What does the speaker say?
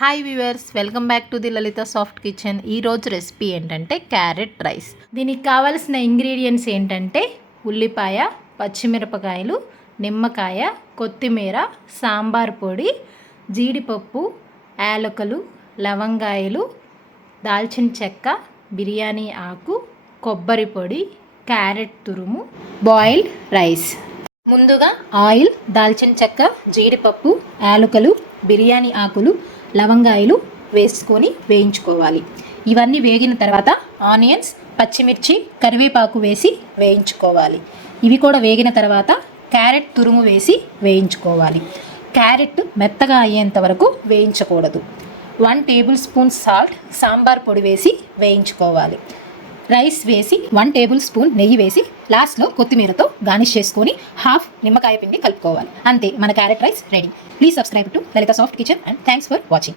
Hi viewers, welcome back to the Lalitha soft kitchen. ఈరోజు recipe ఏంటంటే carrot rice. దీనికి కావాల్సిన ఇంగ్రీడియంట్స్ ఏంటంటే ఉల్లిపాయ, పచ్చిమిరపకాయలు, నిమ్మకాయ, కొత్తిమీర, సాంబార్ పొడి, జీడిపప్పు, యాలకులు, లవంగాయలు, దాల్చిన చెక్క, బిర్యానీ ఆకు, కొబ్బరి పొడి, క్యారెట్ తురుము, బాయిల్డ్ రైస్. ముందుగా ఆయిల్, దాల్చిన చెక్క, జీడిపప్పు, యాలకులు, బిర్యానీ ఆకులు, లవంగాయలు వేసుకొని వేయించుకోవాలి. ఇవన్నీ వేగిన తర్వాత ఆనియన్స్, పచ్చిమిర్చి, కరివేపాకు వేసి వేయించుకోవాలి. ఇవి కూడా వేగిన తర్వాత క్యారెట్ తురుము వేసి వేయించుకోవాలి. క్యారెట్ మెత్తగా అయ్యేంత వరకు వేయించకూడదు. 1 టేబుల్ స్పూన్ సాల్ట్, సాంబార్ పొడి వేసి వేయించుకోవాలి. రైస్ వేసి 1 టేబుల్ స్పూన్ నెయ్యి వేసి లాస్ట్లో కొత్తిమీరతో గార్నిష్ చేసుకొని హాఫ్ నిమ్మకాయ పిండి కలుపుకోవాలి. అంతే, మన carrot rice ready. Please subscribe to Lalitha soft kitchen and thanks for watching.